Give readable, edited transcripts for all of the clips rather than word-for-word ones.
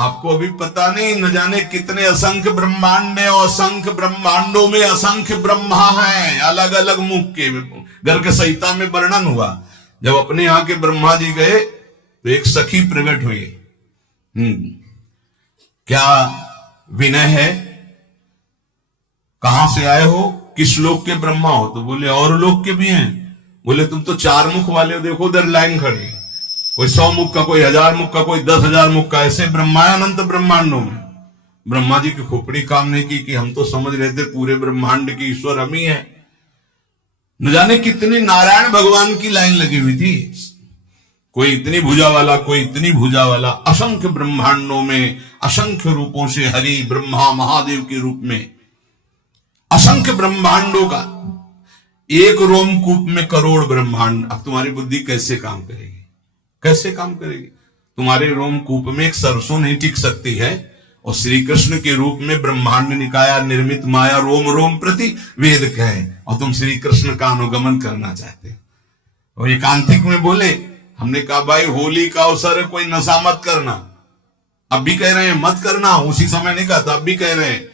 आपको अभी पता नहीं, न जाने कितने असंख्य ब्रह्मांड है और असंख्य ब्रह्मांडों में असंख्य ब्रह्मा हैं, अलग अलग मुख के। गर्ग संहिता में वर्णन हुआ, जब अपने यहाँ के ब्रह्मा जी गए तो एक सखी प्रकट हुई। क्या विनय है, कहां से आए हो, किस लोक के ब्रह्मा हो? तो बोले और लोक के भी हैं। बोले तुम तो 4 मुख वाले हो, देखो उधर लाइन खड़ी, कोई 100 मुख का, कोई 1000 मुख का, कोई 10,000 मुख का, ऐसे ब्रह्मा अनंत ब्रह्मांडों में। ब्रह्मा जी की खोपड़ी काम नहीं की कि हम तो समझ रहे थे पूरे ब्रह्मांड के ईश्वर हम ही है। न जाने कितनी नारायण भगवान की लाइन लगी हुई थी, कोई इतनी भुजा वाला, कोई इतनी भुजा वाला। असंख्य ब्रह्मांडों में असंख्य रूपों से हरि ब्रह्मा महादेव के रूप में असंख्य ब्रह्मांडों का एक रोमकूप में करोड़ ब्रह्मांड। अब तुम्हारी बुद्धि कैसे काम करेगी, कैसे काम करेगी? तुम्हारे रोमकूप में एक सरसों नहीं टिक सकती है, और श्री कृष्ण के रूप में ब्रह्मांड निकाया निर्मित माया रोम रोम प्रति वेद कहे, और तुम श्री कृष्ण का अनुगमन करना चाहते हो। और एकांतिक में बोले, हमने कहा भाई होली का अवसर है, कोई नशा मत करना। अब भी कह रहे हैं मत करना, उसी समय नहीं कहा था, अब भी कह रहे हैं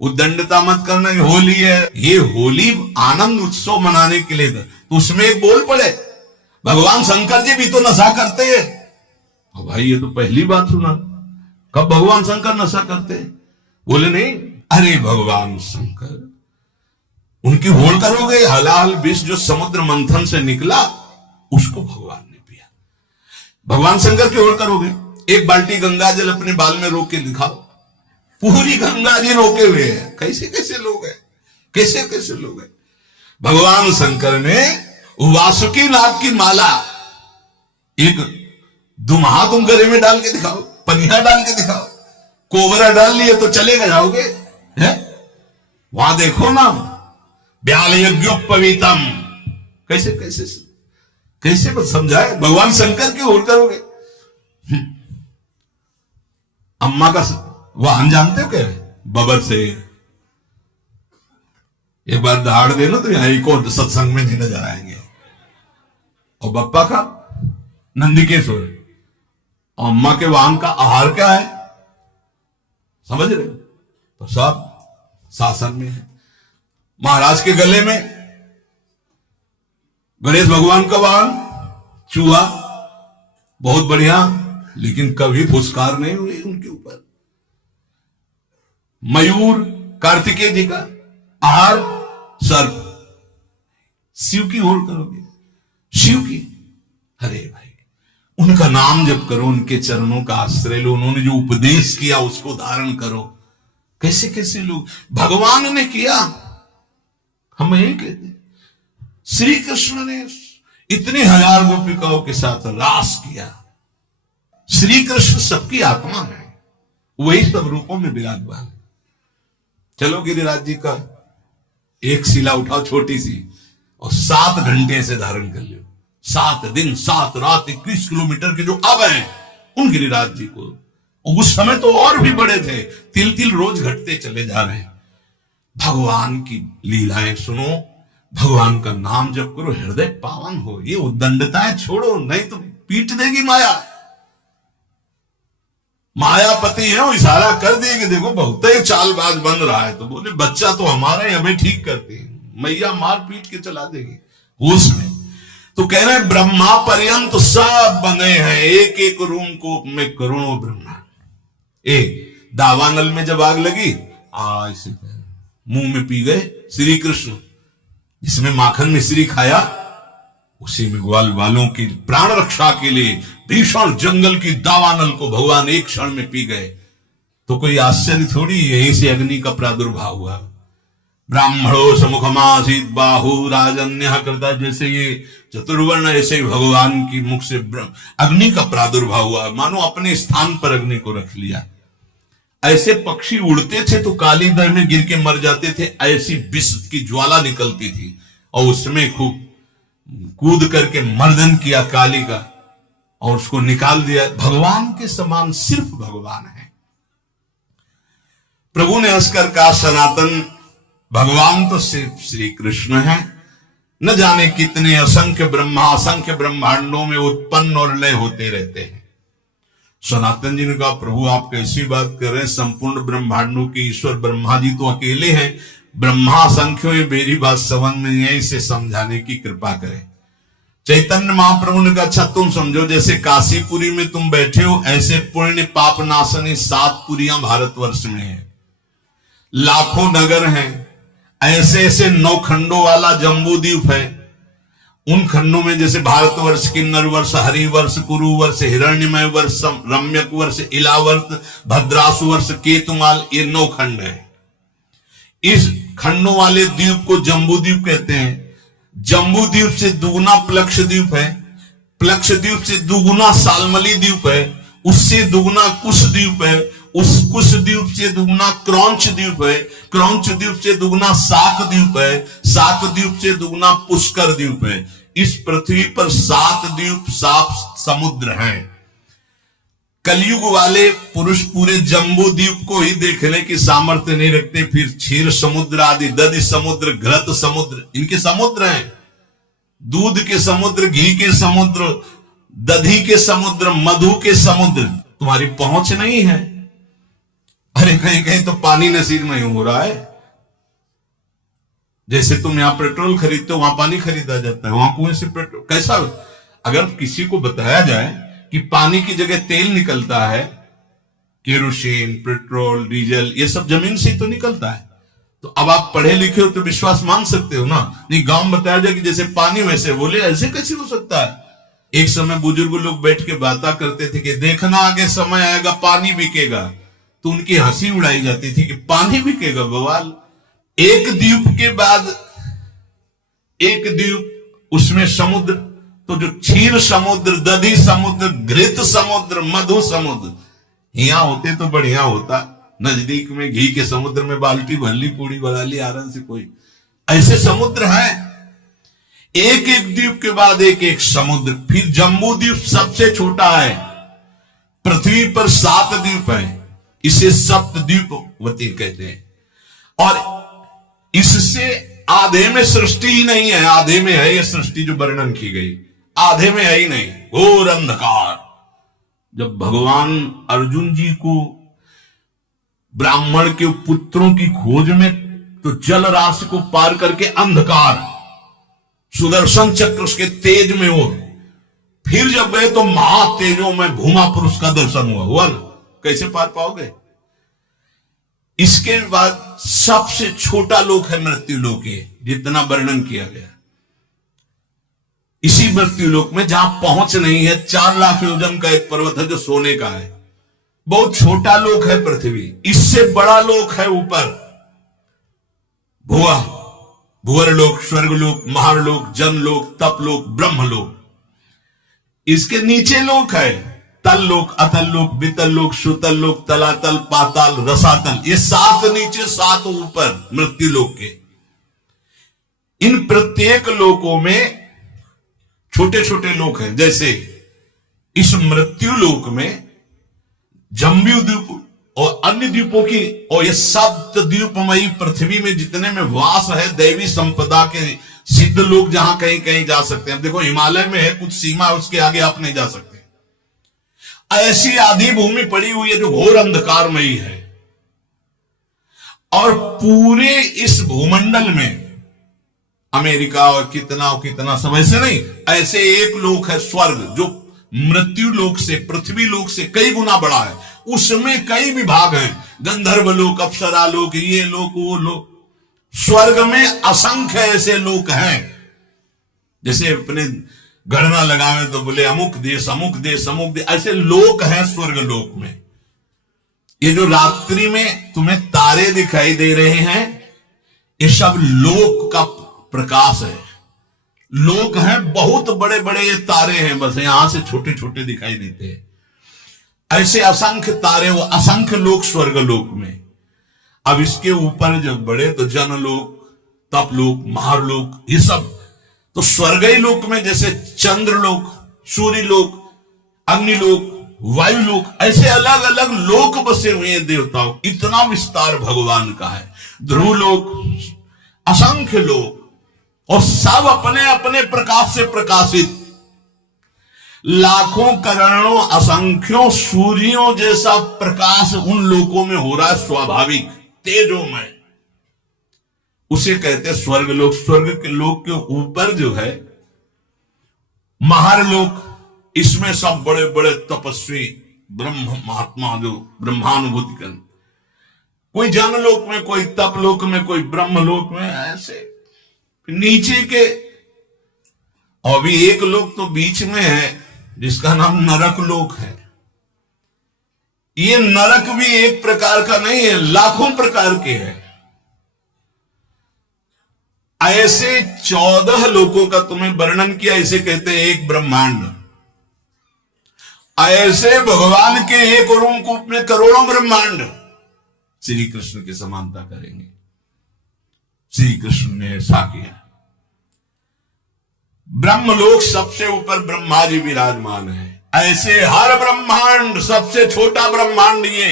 उद्दंडता मत करना, होली है। ये होली आनंद उत्सव मनाने के लिए था, तो उसमें एक बोल पड़े भगवान शंकर जी भी तो नशा करते हैं। और भाई ये तो पहली बात सुना, कब भगवान शंकर नशा करते हैं? बोले नहीं, अरे भगवान शंकर उनकी होड़ करोगे, हलाल विष जो समुद्र मंथन से निकला उसको भगवान ने पिया। भगवान शंकर की होड़ करोगे, एक बाल्टी गंगा जल अपने बाल में रोक के दिखाओ, पूरी गंगा जी रोके हुए हैं। कैसे कैसे लोग हैं, कैसे कैसे लोग हैं। भगवान शंकर ने वासुकी नाग की माला एक दुम्हा तुम गले में डाल के दिखाओ, पनिया डाल के दिखाओ, कोबरा डाल लिए तो चलेगा जाओगे है? वहां देखो ना, ब्याल यज्ञोपवीतम, कैसे कैसे कैसे बस समझाए। भगवान शंकर की ओर करोगे। अम्मा का वाहन जानते हो क्या? बबर से एक बार दहाड़ देना तो यहां को सत्संग में नहीं नजर आएंगे। और बप्पा का नंदिकेश्वर, अम्मा के वाहन का आहार क्या है समझ रहे? तो सब शासन में है। महाराज के गले में गणेश भगवान का वाहन चूहा, बहुत बढ़िया, लेकिन कभी फुसकार नहीं हुई उनके ऊपर। मयूर कार्तिकेय जी का आहार सर्प। शिव की होड़ करोगे, शिव की, अरे भाई उनका नाम जप करो, उनके चरणों का आश्रय लो, उन्होंने जो उपदेश किया उसको धारण करो। कैसे कैसे लोग भगवान ने किया, हम यही कहते। श्री कृष्ण ने इतने 1000 गोपिकाओं के साथ रास किया। श्री कृष्ण सबकी आत्मा है, वही सब रूपों में विराजमान है। चलो गिरिराज जी का एक शिला उठाओ छोटी सी, और 7 घंटे से धारण कर लो। 7 दिन 7 रात 21 किलोमीटर के जो अब हैं उन गिरिराज जी को। उस समय तो और भी बड़े थे, तिल तिल रोज घटते चले जा रहे हैं। भगवान की लीलाएं सुनो, भगवान का नाम जप करो, हृदय पावन हो। ये उद्दंडताएं छोड़ो, नहीं तो पीट देगी माया। मायापति है, वो इशारा कर देगी, देखो बहुत ही चालबाज बन रहा है, तो बोले बच्चा तो हमारा है, हमें ठीक करती है, मैया मार पीट के चला देगी होश में। तो कह रहे हैं ब्रह्मा पर्यंत सब बने हैं, एक एक रूम को में करोड़ों ब्रह्मा। एक दावानल में जब आग लगी, ऐसे मुंह में पी गए श्री कृष्ण, जिसमें माखन मिश्री खाया, उसी में ग्वाल वालों की प्राण रक्षा के लिए भीषण जंगल की दावानल को भगवान एक क्षण में पी गए। तो कोई आश्चर्य थोड़ी, यहीं से अग्नि का प्रादुर्भाव हुआ। ब्राह्मणो समुखमासीत बाहु राजन्य कृता, जैसे ये चतुर्वर्ण ऐसे ही भगवान की मुख से अग्नि का प्रादुर्भाव हुआ, मानो अपने स्थान पर अग्नि को रख लिया। ऐसे पक्षी उड़ते थे तो काली दर में गिर के मर जाते थे, ऐसी विष की ज्वाला निकलती थी, और उसमें खूब कूद करके मर्दन किया काली का, और उसको निकाल दिया। भगवान के समान सिर्फ भगवान है। प्रभु ने हंसकर कहा, सनातन भगवान तो सिर्फ श्री कृष्ण है, न जाने कितने असंख्य ब्रह्मा असंख्य ब्रह्मांडों में उत्पन्न और लय होते रहते हैं। सनातन जी ने कहा, प्रभु आप कैसी बात कर रहे हैं, संपूर्ण ब्रह्मांडों के ईश्वर ब्रह्मा जी तो अकेले हैं, ब्रह्मा संख्यो, ये मेरी बात समझ में नहीं है, इसे समझाने की कृपा करें। चैतन्य महाप्रभु ने कहा, अच्छा तुम समझो, जैसे काशीपुरी में तुम बैठे हो, ऐसे पुण्य पाप नाशनी 7 पुरियां भारतवर्ष में है, लाखों नगर हैं, ऐसे ऐसे 9 खंडों वाला जम्बू द्वीप है। उन खंडों में जैसे भारतवर्ष, किन्नर वर्ष, हरिवर्ष, कुरुवर्ष, हिरण्यमय वर्ष, रम्यक वर्ष, इलावर्त, भद्रासु वर्ष, केतुमाल, ये 9 खंड है। इस खंडों वाले द्वीप को जम्बू द्वीप कहते हैं। जम्बू द्वीप से दुगुना प्लक्ष द्वीप है, प्लक्ष द्वीप से दुगुना सालमली द्वीप है, उससे दुगुना कुश द्वीप है, उस कुश द्वीप से दुगुना क्रौंच द्वीप है, क्रौंच द्वीप से दुगुना साक द्वीप है, साक द्वीप से दुगुना पुष्कर द्वीप है। इस पृथ्वी पर 7 द्वीप, 7 समुद्र हैं। कलयुग वाले पुरुष पूरे जम्बू द्वीप को ही देखने की सामर्थ्य नहीं रखते, फिर क्षीर समुद्र आदि, दधि समुद्र, घृत समुद्र, इनके समुद्र हैं। दूध के समुद्र, घी के समुद्र, दधी के समुद्र, मधु के समुद्र, तुम्हारी पहुंच नहीं है। अरे कहीं कहीं तो पानी नसीब नहीं हो रहा है। जैसे तुम यहां पेट्रोल खरीदते हो, वहां पानी खरीदा जाता है, वहां कुएं से पेट्रोल। कैसा, अगर किसी को बताया जाए कि पानी की जगह तेल निकलता है, केरोसिन, पेट्रोल, डीजल, ये सब जमीन से ही तो निकलता है, तो अब आप पढ़े लिखे हो तो विश्वास मान सकते हो ना। नहीं, गांव में बताया जाए कि जैसे पानी वैसे, बोले ऐसे कैसे हो सकता है। एक समय बुजुर्ग लोग बैठ के बातें करते थे कि देखना आगे समय आएगा पानी बिकेगा, तो उनकी हंसी उड़ाई जाती थी कि पानी बिकेगा, बवाल। एक द्वीप के बाद एक द्वीप, उसमें समुद्र, तो जो क्षीर समुद्र, दधी समुद्र, घृत समुद्र, मधु समुद्र, यहां होते तो बढ़िया होता। नजदीक में घी के समुद्र में बाल्टी भर ली, पूड़ी बना ली आराम से। कोई ऐसे समुद्र हैं, एक एक द्वीप के बाद एक एक समुद्र। फिर जम्बू द्वीप सबसे छोटा है, पृथ्वी पर 7 द्वीप है, इसे सप्तद्वीपवती कहते हैं। और इससे आधे में सृष्टि ही नहीं है, आधे में है ये सृष्टि जो वर्णन की गई, आधे में है ही नहीं, घोर अंधकार। जब भगवान अर्जुन जी को ब्राह्मण के पुत्रों की खोज में, तो जल राशि को पार करके अंधकार, सुदर्शन चक्र उसके तेज में हो, फिर जब गए तो महातेजों में भूमा पुरुष का दर्शन हुआ ना, कैसे पार पाओगे। इसके बाद सबसे छोटा लोक है मृत्यु लोक, जितना वर्णन किया गया। इसी मृत्यु लोक में जहां पहुंच नहीं है, 4 लाख योजन का एक पर्वत है जो सोने का है, बहुत छोटा लोक है पृथ्वी। इससे बड़ा लोक है ऊपर, भुआ, भुवरलोक, स्वर्गलोक, महारलोक, जनलोक, तपलोक, ब्रह्मलोक। इसके नीचे लोक है तल लोक, अतल लोक, बितल लोक, सुतल लोक, तलातल, पाताल, रसातल, ये 7 नीचे 7 ऊपर मृत्यु लोक के। इन प्रत्येक लोकों में छोटे छोटे लोक हैं। जैसे इस मृत्यु लोक में जम्बू द्वीप और अन्य द्वीपों की, और ये सप्त द्वीपमयी पृथ्वी में जितने में वास है दैवी संपदा के सिद्ध लोग, जहां कहीं कहीं जा सकते हैं। देखो हिमालय में है कुछ सीमा, उसके आगे आप नहीं जा सकते। ऐसी आधी भूमि पड़ी हुई है जो घोर अंधकारमयी है। और पूरे इस भूमंडल में अमेरिका और कितना समय से नहीं, ऐसे एक लोक है स्वर्ग, जो मृत्यु लोक से, पृथ्वी लोक से कई गुना बड़ा है। उसमें कई विभाग हैं, गंधर्व लोक, अप्सरा लोक, ये लोक, वो लोक। स्वर्ग में असंख्य ऐसे लोक हैं। जैसे अपने गणना लगावे तो बोले अमुक देश, अमुक देश, अमुक देश, ऐसे लोक हैं स्वर्ग लोक में। ये जो रात्रि में तुम्हें तारे दिखाई दे रहे हैं, ये सब लोक का प्रकाश है। लोक हैं, बहुत बड़े बड़े ये तारे हैं, बस यहां से छोटे छोटे दिखाई देते हैं। ऐसे असंख्य तारे, वो असंख्य लोक स्वर्ग लोक में। अब इसके ऊपर जब बढ़े तो जनलोक, तपलोक, महारलोक, ये सब तो स्वर्गीय लोक में जैसे चंद्रलोक, सूर्यलोक, अग्निलोक, वायुलोक, ऐसे अलग अलग लोक बसे हुए हैं देवताओं। इतना विस्तार भगवान का है। ध्रुवलोक, असंख्य लोक, और सब अपने अपने प्रकाश से प्रकाशित। लाखों करोड़ों असंख्यों सूर्यों जैसा प्रकाश उन लोकों में हो रहा है, स्वाभाविक तेजोमय। उसे कहते हैं स्वर्ग लोक। स्वर्ग के लोक के ऊपर जो है महारलोक, इसमें सब बड़े बड़े तपस्वी ब्रह्म महात्मा जो ब्रह्मानुभूति कर, कोई जनलोक में, कोई तपलोक में, कोई ब्रह्मलोक में, ऐसे नीचे के। और भी एक लोक तो बीच में है जिसका नाम नरक लोक है। ये नरक भी एक प्रकार का नहीं है, लाखों प्रकार के हैं। ऐसे 14 लोकों का तुम्हें वर्णन किया, इसे कहते हैं एक ब्रह्मांड। ऐसे भगवान के एक रूप में करोड़ों ब्रह्मांड श्री कृष्ण की समानता करेंगे। श्री कृष्ण ने ऐसा किया। ब्रह्मलोक सबसे ऊपर ब्रह्मा जी विराजमान है। ऐसे हर ब्रह्मांड, सबसे छोटा ब्रह्मांड ये,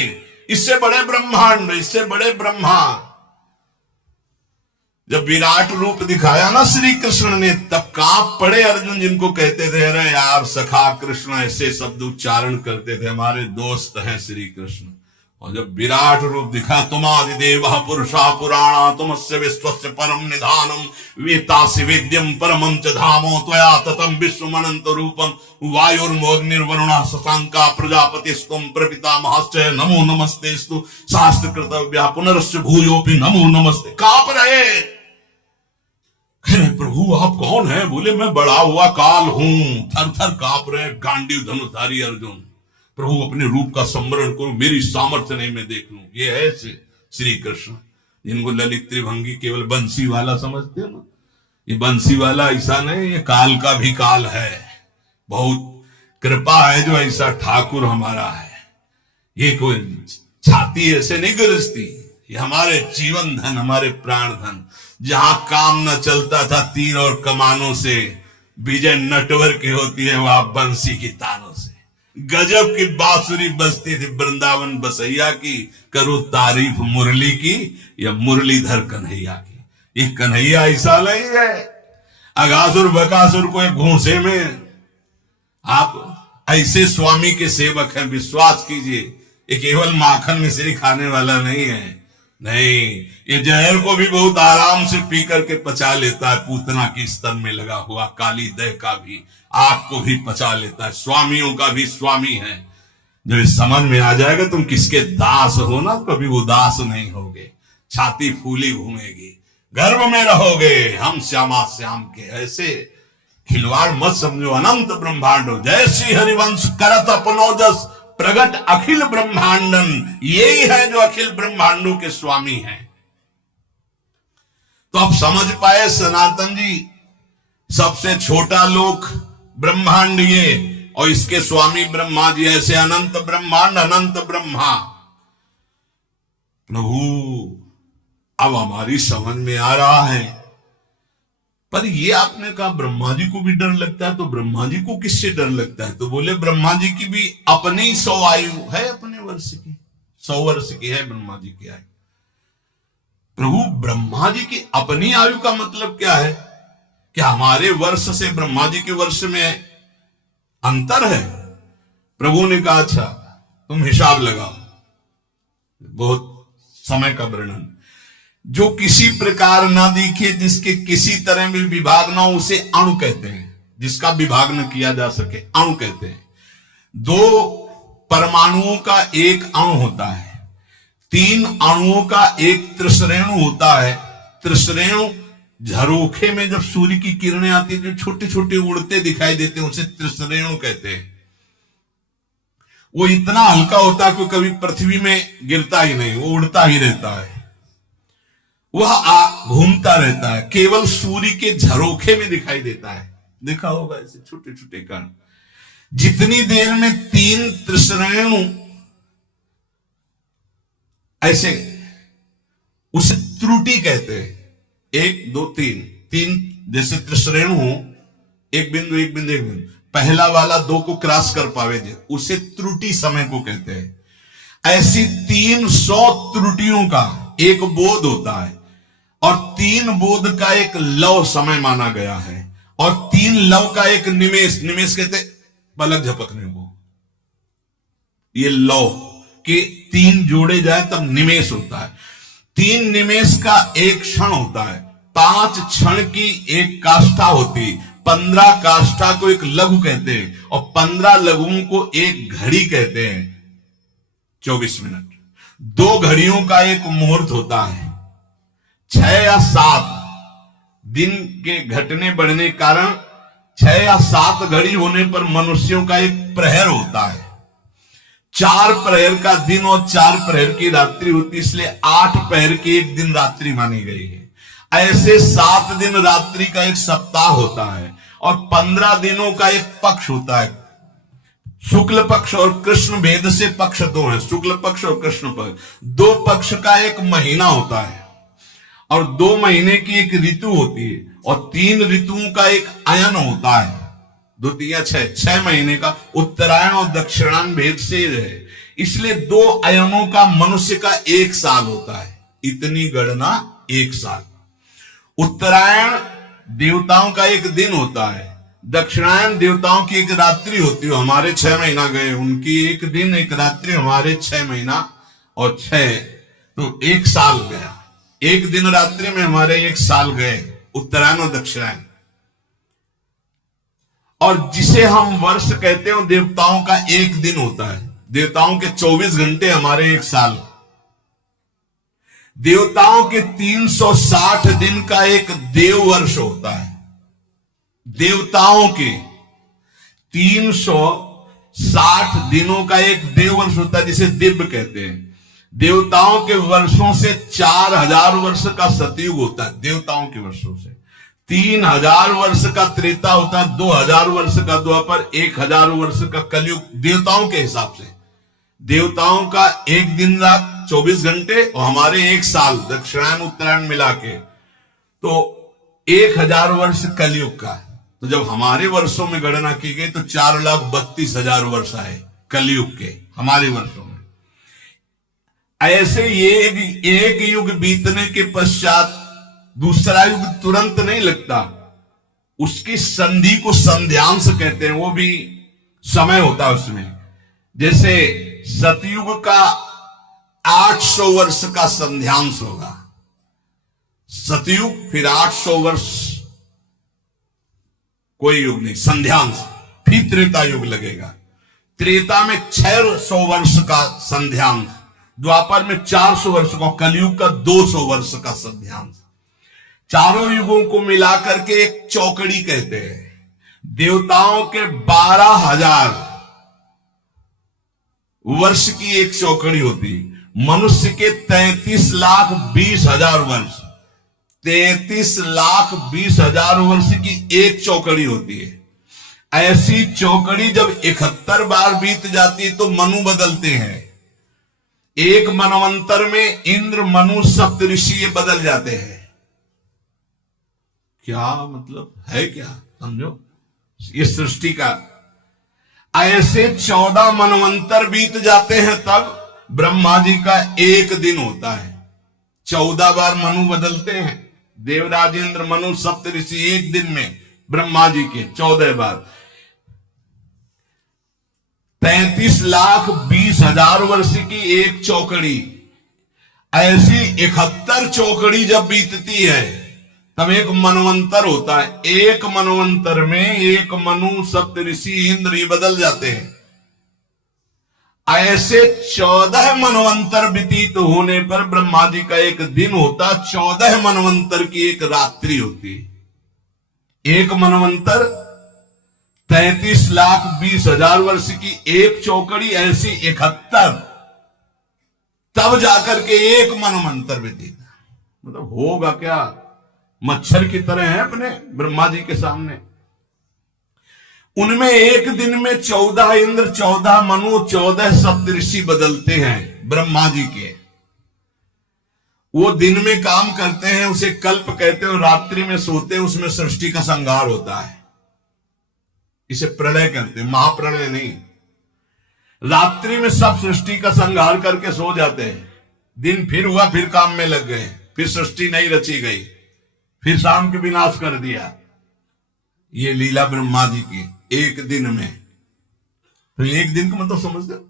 इससे बड़े ब्रह्मांड, इससे बड़े ब्रह्मा। जब विराट रूप दिखाया ना श्री कृष्ण ने, तब कांप पड़े अर्जुन, जिनको कहते थे अरे यार सखा कृष्ण, ऐसे शब्द उच्चारण करते थे, हमारे दोस्त हैं श्री कृष्ण। और जब विराट रूप दिखा, तुमादिदेव पुरुषा पुराणा तुमस्य विश्वस्य परम निधानम वेतासि वेद्यम परमं च धामो त्वया ततम विश्वमनंत रूपम वायुर्मोग्निर्वरुणा शशांका प्रजापतिस्त्वं प्रपितामहश्च नमो नमस्तेस्तु शास्त्र कृतव्या पुनरस्य भूयोपि नमो नमस्ते। कांप रहे। अरे प्रभु आप कौन है? बोले मैं बड़ा हुआ काल हूं। थर थर कांप रहे गांडीव धनुधारी अर्जुन। प्रभु अपने रूप का स्मरण करो, मेरी सामर्थ्य नहीं मैं देख लूं। ये है श्री कृष्ण, जिनको ललित त्रिभंगी केवल बंसी वाला समझते हो ना। ये बंसी वाला ऐसा नहीं, ये काल का भी काल है। बहुत कृपा है जो ऐसा ठाकुर हमारा है। ये कोई छाती ऐसे नहीं गरजती, ये हमारे जीवन धन, हमारे प्राण धन। जहां काम न चलता था तीर और कमानों से, विजय नटवर की होती है वहां बंसी की तानों से। गजब की बांसुरी बजती थी वृंदावन बसैया की, करो तारीफ मुरली की या मुरलीधर कन्हैया की। ये कन्हैया ऐसा नहीं है अगासुर बकासुर को एक घूंसे में। आप ऐसे स्वामी के सेवक हैं, विश्वास कीजिए। ये केवल माखन मिश्री खाने वाला नहीं है, नहीं, ये जहर को भी बहुत आराम से पी करके पचा लेता है। पूतना की स्तन में लगा हुआ काली दह का भी, आग को भी पचा लेता है। स्वामियों का भी स्वामी है। जब इस समझ में आ जाएगा तुम किसके दास हो ना, कभी उदास नहीं होगे, छाती फूली घूमेगी, गर्भ में रहोगे। हम श्यामा श्याम के। ऐसे खिलवाड़ मत समझो। अनंत ब्रह्मांडो जय श्री हरिवंश करत अपनोजस प्रगट अखिल ब्रह्मांडन। यही है जो अखिल ब्रह्मांडों के स्वामी हैं। तो आप समझ पाए सनातन जी, सबसे छोटा लोक ब्रह्मांड ये, और इसके स्वामी ब्रह्मा जी। ऐसे अनंत ब्रह्मांड, अनंत ब्रह्मा। प्रभु अब हमारी समझ में आ रहा है। पर ये आपने कहा ब्रह्मा जी को भी डर लगता है, तो ब्रह्मा जी को किससे डर लगता है? तो बोले ब्रह्मा जी की भी अपनी 100 आयु है, अपने वर्ष की 100 वर्ष की है ब्रह्मा जी की आयु। प्रभु ब्रह्मा जी की अपनी आयु का मतलब क्या है? क्या हमारे वर्ष से ब्रह्मा जी के वर्ष में अंतर है? प्रभु ने कहा अच्छा तुम हिसाब लगाओ। बहुत समय का वर्णन। जो किसी प्रकार ना दिखे, जिसके किसी तरह में विभाग ना हो, उसे अणु कहते हैं। जिसका विभाग न किया जा सके अणु कहते हैं। 2 परमाणुओं का एक अणु होता है, 3 अणुओं का एक त्रिश्रेणु होता है। त्रिश्रेणु झरोखे में जब सूर्य की किरणें आती है, जो छोटे छोटे उड़ते दिखाई देते हैं, उसे त्रिश्रेणु कहते हैं। वो इतना हल्का होता है कि कभी पृथ्वी में गिरता ही नहीं, वो उड़ता ही रहता है, वह घूमता रहता है, केवल सूर्य के झरोखे में दिखाई देता है। देखा होगा ऐसे छोटे छोटे कण। जितनी देर में 3 त्रिश्रेणु ऐसे, उसे त्रुटि कहते हैं। 1 2 3 जैसे त्रिश्रेणु हो, एक बिंदु एक बिंदु एक बिंदु, पहला वाला 2 को क्रॉस कर पावे दे, उसे त्रुटि समय को कहते हैं। ऐसी 300 त्रुटियों का एक बोध होता है, और 3 बोध का एक लव समय माना गया है, और 3 लव का एक निमेष, निमेष कहते पलक झपकने को। ये लौ के 3 जोड़े जाए तब निमेष होता है। 3 निमेष का एक क्षण होता है। 5 क्षण की एक काष्ठा होती, 15 काष्ठा को एक लघु कहते हैं और 15 लघुओं को एक घड़ी कहते हैं। 24 मिनट। 2 घड़ियों का एक मुहूर्त होता है। 6 या 7 दिन के घटने बढ़ने कारण 6 या 7 घड़ी होने पर मनुष्यों का एक प्रहर होता है। 4 प्रहर का दिन और 4 प्रहर की रात्रि होती, इसलिए 8 प्रहर की एक दिन रात्रि मानी गई है। ऐसे 7 दिन रात्रि का एक सप्ताह होता है और 15 दिनों का एक पक्ष होता है। शुक्ल पक्ष और कृष्ण भेद से पक्ष 2 है, शुक्ल पक्ष और कृष्ण पक्ष। 2 पक्ष का एक महीना होता है और 2 महीने की एक ऋतु होती है और 3 ऋतुओं का एक अयन होता है। 2 3 6 महीने का उत्तरायण और दक्षिणायन भेद से है, इसलिए 2 अयनों का मनुष्य का 1 साल होता है। इतनी गणना 1 साल। उत्तरायण देवताओं का एक दिन होता है, दक्षिणायन देवताओं की एक रात्रि होती है। हमारे 6 महीना गए, उनकी एक दिन एक रात्रि, हमारे 6 महीना और 6 तो 1 साल गया। एक दिन रात्रि में हमारे 1 साल गए, उत्तरायण और दक्षिणायन। और जिसे हम वर्ष कहते हैं देवताओं का एक दिन होता है। देवताओं के 24 घंटे, हमारे 1 साल। देवताओं के 360 दिन का एक देव वर्ष होता है। देवताओं के 360 दिनों का एक देव वर्ष होता है, जिसे दिव्य कहते हैं। देवताओं के वर्षों से 4000 वर्ष का सतयुग होता है। देवताओं के वर्षों से 3000 वर्ष का त्रेता होता है, 2000 वर्ष का द्वापर, 1000 वर्ष का कलयुग। देवताओं के हिसाब से देवताओं का एक दिन रात 24 घंटे और हमारे 1 साल, दक्षिणायन उत्तरायण मिला के, तो 1000 वर्ष कलयुग का। तो जब हमारे वर्षों में गणना की गई तो 4,32,000 वर्ष आए कलयुग के हमारे वर्षों में। ऐसे ये एक युग बीतने के पश्चात दूसरा युग तुरंत नहीं लगता, उसकी संधि को संध्यांश कहते हैं। वो भी समय होता है उसमें। जैसे सतयुग का 800 वर्ष का संध्यांश होगा, सतयुग, फिर 800 वर्ष कोई युग नहीं, संध्यांश, फिर त्रेता युग लगेगा। त्रेता में 600 वर्ष का संध्यांश, द्वापर में 400 वर्ष का, कलयुग का 200 वर्ष का संध्यांश। चारों युगों को मिलाकर के एक चौकड़ी कहते हैं। देवताओं के 12,000 वर्ष की एक चौकड़ी होती, मनुष्य के 33,20,000 वर्ष, 33,20,000 वर्ष की एक चौकड़ी होती है। ऐसी चौकड़ी जब 71 बार बीत जाती तो मनु बदलते हैं। एक मनवंतर में इंद्र, मनु, सप्तऋषि ये बदल जाते हैं। क्या मतलब है, क्या समझो ये सृष्टि का। ऐसे 14 मनवंतर बीत जाते हैं तब ब्रह्मा जी का एक दिन होता है। 14 बार मनु बदलते हैं, देवराज, इंद्र, मनु, सप्तऋषि एक दिन में ब्रह्मा जी के 14 बार। 33,20,000 वर्ष की एक चौकड़ी। ऐसी 71 चौकड़ी जब बीतती है तब एक मनवंतर होता है। एक मनवंतर में एक मनु, सप्तऋषि, इंद्र ये बदल जाते हैं। ऐसे 14 मनवंतर व्यतीत होने पर ब्रह्मा जी का एक दिन होता, 14 मनवंतर की एक रात्रि होती। एक मनवंतर 33,20,000 वर्ष की एक चौकड़ी, ऐसी 71, तब जाकर के एक मनवंतर व्यतीत। मतलब होगा क्या, मच्छर की तरह है अपने ब्रह्मा जी के सामने। उनमें एक दिन में 14 इंद्र, 14 मनु, 14 सप्तऋषि बदलते हैं ब्रह्मा जी के। वो दिन में काम करते हैं, उसे कल्प कहते हैं, और रात्रि में सोते हैं, उसमें सृष्टि का संहार होता है। इसे प्रलय कहते हैं, महाप्रलय नहीं। रात्रि में सब सृष्टि का संहार करके सो जाते हैं, दिन फिर हुआ, फिर काम में लग गए, फिर सृष्टि नहीं रची गई, फिर शाम के विनाश कर दिया। ये लीला ब्रह्मा जी की एक दिन में। तो एक दिन का मतलब समझते हो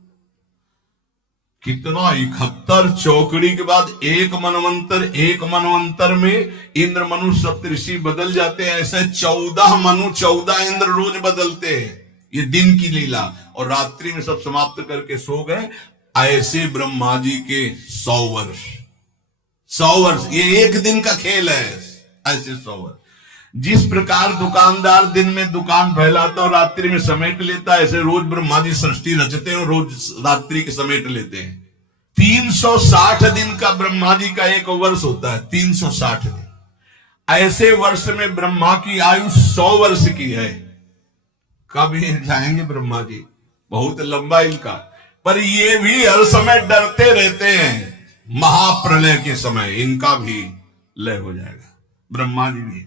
कितना, 71 चौकड़ी के बाद एक मनवंतर में इंद्र मनु सप्तऋषि बदल जाते हैं। ऐसे 14 मनु 14 इंद्र रोज बदलते हैं। ये दिन की लीला, और रात्रि में सब समाप्त करके सो गए। ऐसे ब्रह्मा जी के 100 वर्ष, 100 वर्ष, ये एक दिन का खेल है। ऐसे 100 वर्ष। जिस प्रकार दुकानदार दिन में दुकान फैलाता और रात्रि में समेट लेता, ऐसे रोज ब्रह्मा जी सृष्टि रचते हैं और रोज रात्रि के समेट लेते हैं। 360 दिन का ब्रह्मा जी का एक वर्ष होता है, 360 दिन। ऐसे वर्ष में ब्रह्मा की आयु 100 वर्ष की है। कब ये जाएंगे ब्रह्मा जी, बहुत लंबा इनका। पर ये भी हर समय डरते रहते हैं, महाप्रलय के समय इनका भी लय हो जाएगा। ब्रह्मा जी भी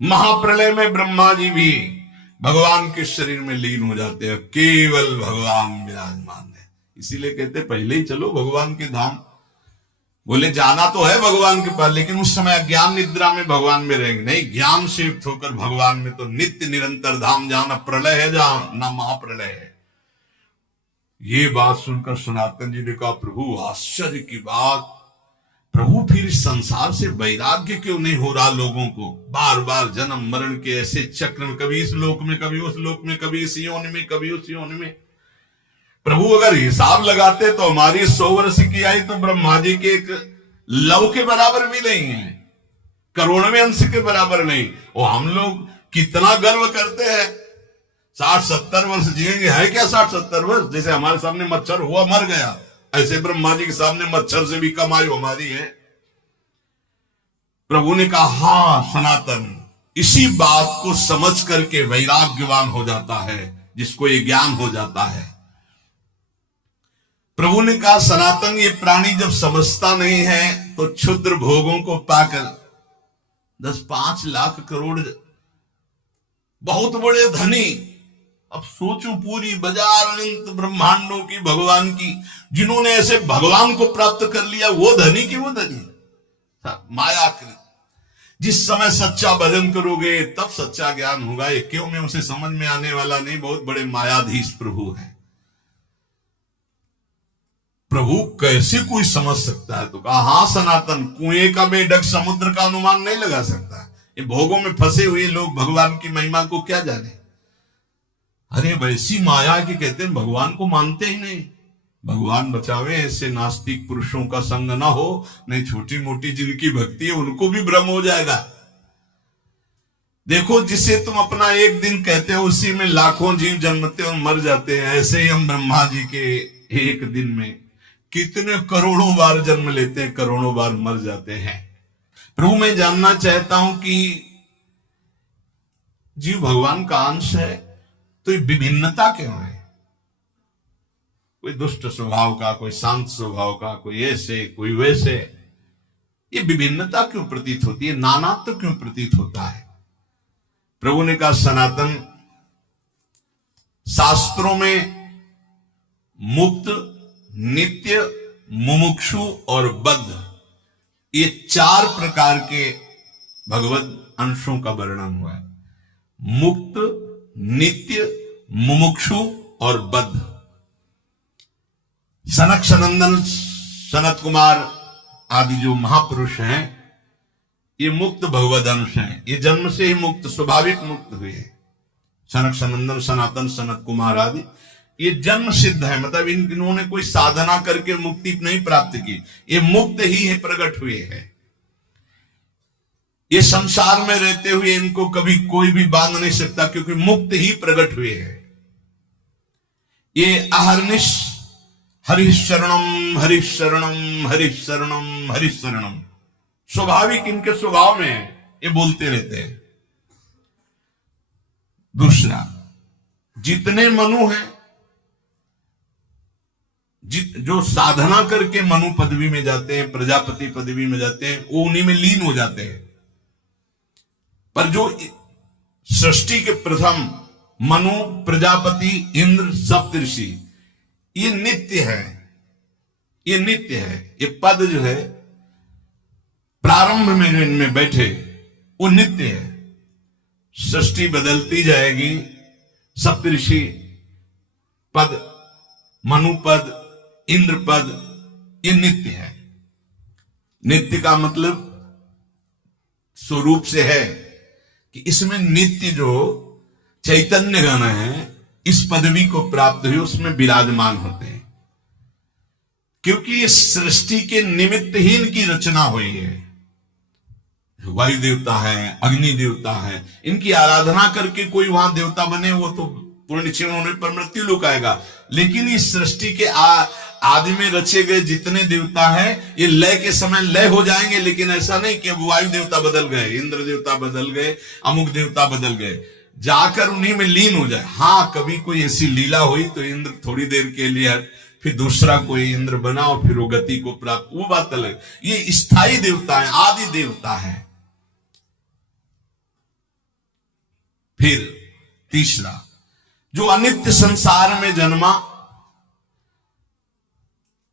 महाप्रलय में, ब्रह्मा जी भी भगवान के शरीर में लीन हो जाते हैं, केवल भगवान विराजमान है। इसीलिए कहते पहले ही चलो भगवान के धाम। बोले जाना तो है भगवान के पास, लेकिन उस समय अज्ञान निद्रा में भगवान में रहेंगे। नहीं, ज्ञान से युक्त होकर भगवान में तो नित्य निरंतर धाम, जहां न प्रलय है, जहां न महाप्रलय है। ये बात सुनकर सनातन जी ने कहा, प्रभु आश्चर्य की बात, प्रभु फिर इस संसार से वैराग्य क्यों नहीं हो रहा लोगों को? बार बार जन्म मरण के ऐसे चक्र में, कभी इस लोक में, कभी उस लोक में, कभी इस योनि में, कभी उस योनि में। प्रभु अगर हिसाब लगाते तो हमारी 100 वर्ष की आई तो ब्रह्मा जी के एक लव के बराबर भी नहीं है, करोड़वें अंश के बराबर नहीं। और हम लोग कितना गर्व करते हैं, 60-70 वर्ष जिएंगे। है क्या 60-70 वर्ष? जैसे हमारे सामने मच्छर हुआ मर गया, ऐसे ब्रह्मा जी के सामने मच्छर से भी कम आयु हमारी है। प्रभु ने कहा, हां सनातन, इसी बात को समझ करके वैराग्यवान हो जाता है, जिसको ये ज्ञान हो जाता है। प्रभु ने कहा, सनातन, ये प्राणी जब समझता नहीं है तो क्षुद्र भोगों को पाकर 10-5 लाख करोड़ बहुत बड़े धनी, अब सोचो पूरी बाजार अनंत ब्रह्मांडों की, भगवान की, जिन्होंने ऐसे भगवान को प्राप्त कर लिया, वो धनी की वो धनी, मायाकृत। जिस समय सच्चा भजन करोगे तब सच्चा ज्ञान होगा। ये क्यों में उसे समझ में आने वाला नहीं, बहुत बड़े मायाधीश प्रभु हैं। प्रभु कैसे कोई समझ सकता है? तो कहा, हां सनातन, कुएं का मेढक समुद्र का अनुमान नहीं लगा सकता। ये भोगों में फंसे हुए लोग भगवान की महिमा को क्या जाने। अरे वैसी माया की कहते हैं भगवान को मानते ही नहीं। भगवान बचावे ऐसे नास्तिक पुरुषों का संग ना हो, नहीं छोटी मोटी जिनकी भक्ति है उनको भी भ्रम हो जाएगा। देखो, जिसे तुम अपना एक दिन कहते हो उसी में लाखों जीव जन्मते और मर जाते हैं। ऐसे ही हम ब्रह्मा जी के एक दिन में कितने करोड़ों बार जन्म लेते हैं, करोड़ों बार मर जाते हैं। प्रभु, मैं जानना चाहता हूं कि जीव भगवान का अंश है तो ये विभिन्नता क्यों है? कोई दुष्ट स्वभाव का, कोई शांत स्वभाव का, कोई ऐसे कोई वैसे, ये विभिन्नता क्यों प्रतीत होती है, नानात्व क्यों प्रतीत होता है? प्रभु ने कहा, सनातन, शास्त्रों में मुक्त, नित्य, मुमुक्षु और बद्ध, ये 4 प्रकार के भगवत अंशों का वर्णन हुआ है। मुक्त, नित्य, मुमुक्षु और बद्ध। सनक सनंदन, सनत कुमार आदि जो महापुरुष हैं, ये मुक्त भगवद अंश हैं। ये जन्म से ही मुक्त, स्वाभाविक मुक्त हुए हैं। सनक सनंदन, सनातन, सनत कुमार आदि ये जन्म सिद्ध है, मतलब इन्होंने कोई साधना करके मुक्ति नहीं प्राप्त की, ये मुक्त ही है, प्रकट हुए हैं। ये संसार में रहते हुए इनको कभी कोई भी बांध नहीं सकता, क्योंकि मुक्त ही प्रकट हुए हैं। ये अहर्निश हरिशरणम हरिशरणम हरिशरणम हरिशरणम, स्वाभाविक इनके स्वभाव में है, ये बोलते रहते हैं। दूसरा, जितने मनु हैं, जो साधना करके मनु पदवी में जाते हैं, प्रजापति पदवी में जाते हैं, वो उन्हीं में लीन हो जाते हैं। पर जो सृष्टि के प्रथम मनु, प्रजापति, इंद्र, सप्तऋषि, ये नित्य है, ये नित्य है। ये पद जो है प्रारंभ में जो इनमें बैठे वो नित्य है। सृष्टि बदलती जाएगी, सप्तऋषि पद, मनुपद, इंद्र पद, ये नित्य है। नित्य का मतलब स्वरूप से है कि इसमें नित्य जो चैतन्य गण है इस पदवी को प्राप्त हुए उसमें विराजमान होते हैं, क्योंकि इस सृष्टि के निमित्त ही इनकी रचना हुई है। वायु देवता है, अग्नि देवता है, इनकी आराधना करके कोई वहां देवता बने वो तो पूर्ण क्षीण होने पर मृत्यु लोक आएगा। लेकिन इस सृष्टि के आदि में रचे गए जितने देवता हैं ये लय के समय लय हो जाएंगे, लेकिन ऐसा नहीं कि वायु देवता बदल गए, इंद्र देवता बदल गए, अमुक देवता बदल गए, जाकर उन्हीं में लीन हो जाए। हाँ, कभी कोई ऐसी लीला हुई तो इंद्र थोड़ी देर के लिए फिर दूसरा कोई इंद्र बना और फिर वो गति को प्राप्त, वो बात अलग। ये स्थायी देवता है, आदि देवता है। फिर तीसरा, जो अनित्य संसार में जन्मा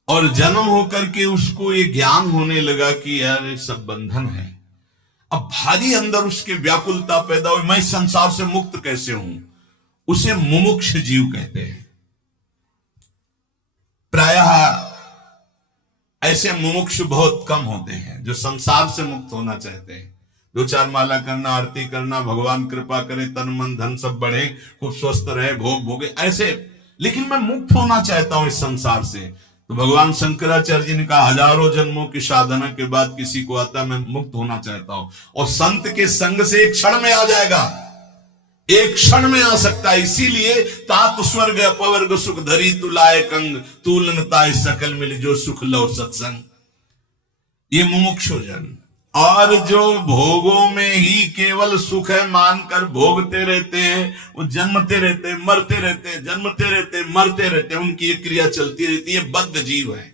और जन्म होकर के उसको ये ज्ञान होने लगा कि यार ये सब बंधन है। अब भारी अंदर उसके व्याकुलता पैदा हुई, मैं संसार से मुक्त कैसे हूं, उसे मुमुक्ष जीव कहते हैं। प्रायः ऐसे मुमुक्ष बहुत कम होते हैं जो संसार से मुक्त होना चाहते हैं। 2-4 माला करना, आरती करना, भगवान कृपा करे, तन मन धन सब बढ़े, खूब स्वस्थ रहे, भोग भोगे ऐसे, लेकिन मैं मुक्त होना चाहता हूं इस संसार से। तो भगवान शंकराचार्य जी ने कहा, हजारों जन्मों की साधना के बाद किसी को आता मैं मुक्त होना चाहता हूं, और संत के संग से एक क्षण में आ जाएगा, एक क्षण में आ सकता है। इसीलिए तात स्वर्ग अपवर्ग सुख धरी तुलाए कंग, तुलनताय सकल मिल जो सुख लो सत्संग। ये मुमुक्षु जन, और जो भोगों में ही केवल सुख है मानकर भोगते रहते हैं, वो जन्मते रहते हैं, मरते रहते हैं, जन्मते रहते हैं, मरते रहते हैं, उनकी एक क्रिया चलती रहती है। बद्ध जीव है।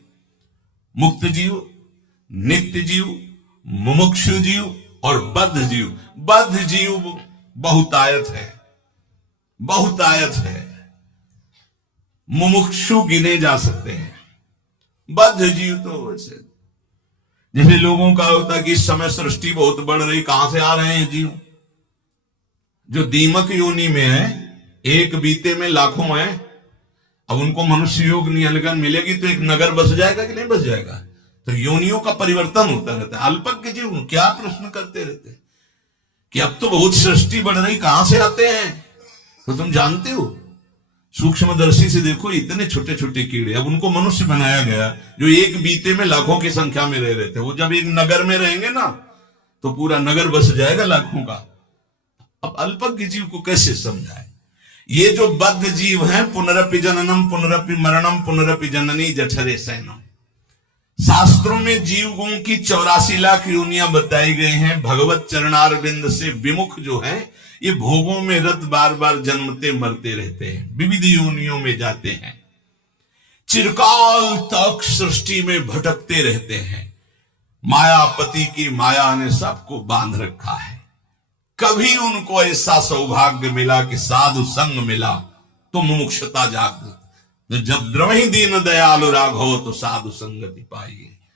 मुक्त जीव, नित्य जीव, मुमुक्षु जीव और बद्ध जीव। बद्ध जीव बहुतायत है, बहुतायत है। मुमुक्षु गिने जा सकते हैं, बद्ध जीव तो वैसे जैसे लोगों का होता है कि इस समय सृष्टि बहुत बढ़ रही, कहां से आ रहे हैं जीव? जो दीमक योनि में है, एक बीते में लाखों है। अब उनको मनुष्य योग नियंत्रण मिलेगी तो एक नगर बस जाएगा कि नहीं बस जाएगा? तो योनियों का परिवर्तन होता रहता है। अल्पज्ञ जीव क्या प्रश्न करते रहते हैं कि अब तो बहुत सृष्टि बढ़ रही, कहां से आते हैं? तो तुम जानते हो, सूक्ष्मदर्शी से देखो, इतने छोटे छोटे कीड़े, अब उनको मनुष्य बनाया गया जो एक बीते में लाखों की संख्या में रह रहे थे। वो जब एक नगर में रहेंगे ना तो पूरा नगर बस जाएगा लाखों का। अब अल्पज्ञ जीव को कैसे समझाए? ये जो बद्ध जीव हैं, पुनरपि जननम पुनरपि मरणम पुनरपि जननी जठरे सैनम। शास्त्रों में जीवों की 84 लाख योनियां बताई गई हैं। भगवत चरणारविंद से विमुख जो है ये भोगों में रत बार बार जन्मते मरते रहते हैं, विविध योनियों में जाते हैं, चिरकाल तक सृष्टि में भटकते रहते हैं। मायापति की माया ने सबको बांध रखा है। कभी उनको ऐसा सौभाग्य मिला कि साधु संग मिला तो मुमुक्षता जागृत। जब द्रवहि दीन दयालु राघव तो साधु संगति पाइए।